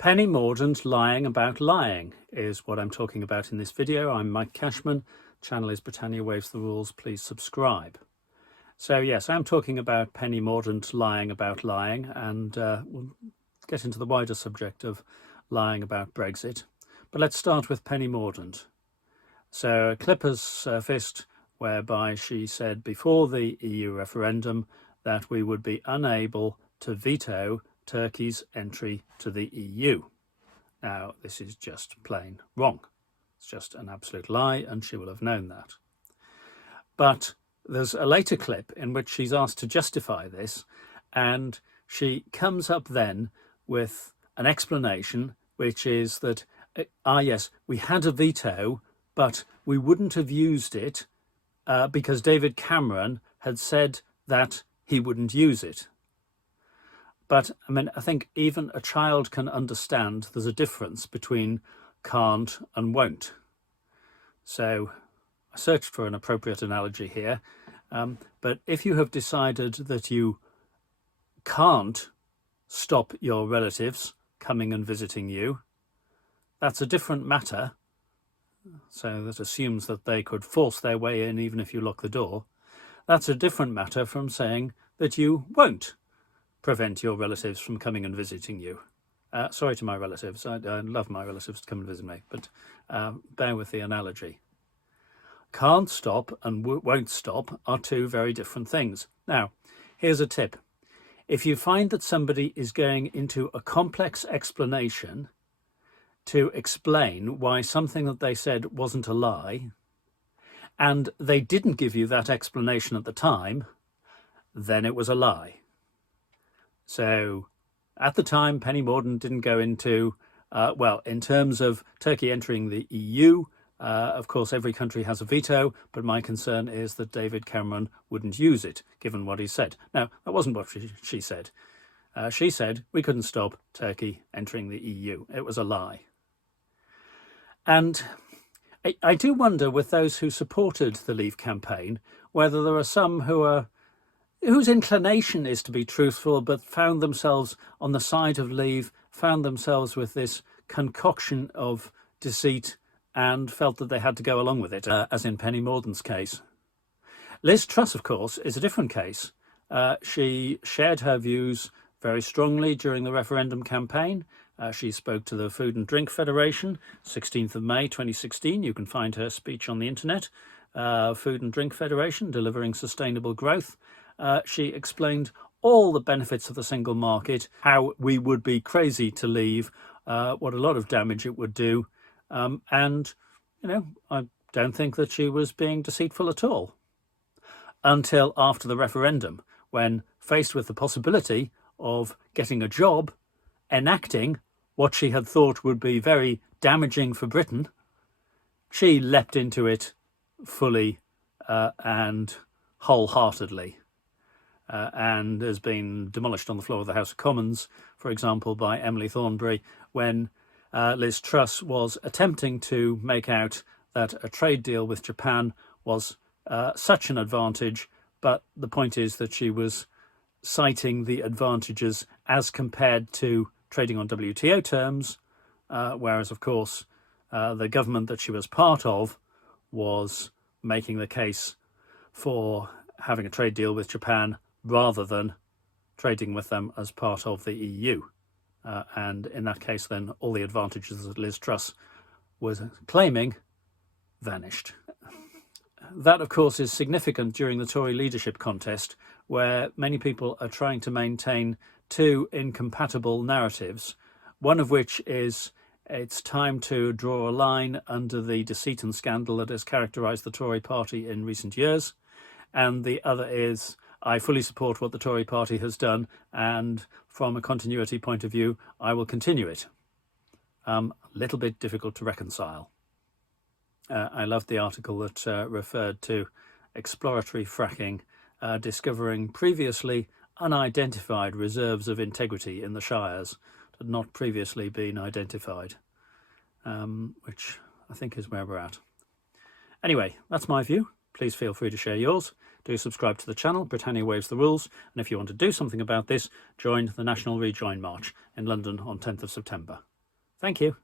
Penny Mordaunt lying about lying is what I'm talking about in this video. I'm Mike Cashman. Channel is Britannia Waves the Rules. Please subscribe. So yes, I'm talking about Penny Mordaunt lying about lying, and we'll get into the wider subject of lying about Brexit. But let's start with Penny Mordaunt. So a clip has surfaced whereby she said before the EU referendum that we would be unable to veto Turkey's entry to the EU. Now, this is just plain wrong. It's just an absolute lie, and she will have known that. But there's a later clip in which she's asked to justify this, and she comes up then with an explanation, which is that, yes, we had a veto, but we wouldn't have used it because David Cameron had said that he wouldn't use it. But I mean, I think even a child can understand there's a difference between can't and won't. So I searched for an appropriate analogy here. But if you have decided that you can't stop your relatives coming and visiting you, that's a different matter. So that assumes that they could force their way in even if you lock the door. That's a different matter from saying that you won't prevent your relatives from coming and visiting you. Sorry to my relatives. I love my relatives to come and visit me, but bear with the analogy. Can't stop and won't stop are two very different things. Now, here's a tip. If you find that somebody is going into a complex explanation to explain why something that they said wasn't a lie, and they didn't give you that explanation at the time, then it was a lie. So at the time, Penny Mordaunt didn't go into, well, in terms of Turkey entering the EU, of course, every country has a veto, but my concern is that David Cameron wouldn't use it, given what he said. Now, that wasn't what she said. She said we couldn't stop Turkey entering the EU. It was a lie. And I do wonder, with those who supported the Leave campaign, whether there are some whose inclination is to be truthful, but found themselves on the side of Leave, found themselves with this concoction of deceit and felt that they had to go along with it, as in Penny Mordaunt's case. Liz Truss, of course, is a different case. She shared her views very strongly during the referendum campaign. She spoke to the Food and Drink Federation, 16th of May 2016. You can find her speech on the internet. Food and Drink Federation, Delivering Sustainable Growth. She explained all the benefits of the single market, how we would be crazy to leave, what a lot of damage it would do. And, you know, I don't think that she was being deceitful at all. Until after the referendum, when faced with the possibility of getting a job, enacting what she had thought would be very damaging for Britain, she leapt into it fully and wholeheartedly. And has been demolished on the floor of the House of Commons, for example, by Emily Thornberry, when Liz Truss was attempting to make out that a trade deal with Japan was such an advantage, but the point is that she was citing the advantages as compared to trading on WTO terms, whereas, of course, the government that she was part of was making the case for having a trade deal with Japan rather than trading with them as part of the EU. And in that case, then, all the advantages that Liz Truss was claiming vanished. That, of course, is significant during the Tory leadership contest, where many people are trying to maintain two incompatible narratives, one of which is it's time to draw a line under the deceit and scandal that has characterised the Tory party in recent years, and the other is I fully support what the Tory party has done, and from a continuity point of view, I will continue it. A little bit difficult to reconcile. I loved the article that referred to exploratory fracking, discovering previously unidentified reserves of integrity in the Shires that had not previously been identified, which I think is where we're at. Anyway, that's my view. Please feel free to share yours. Do subscribe to the channel, Britannia Waves the Rules, and if you want to do something about this, join the National Rejoin March in London on 10th of September. Thank you.